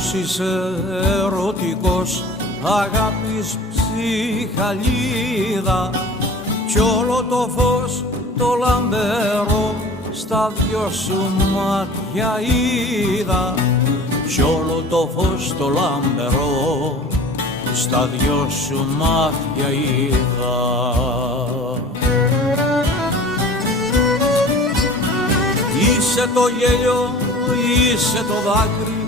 πως είσαι ερωτικός, αγάπης ψυχαλίδα, κι όλο το φως το λαμπερό στα δυο σου μάτια είδα, κι όλο το φως το λαμπερό στα δυο σου μάτια είδα. Είσαι το γέλιο, είσαι το δάκρυ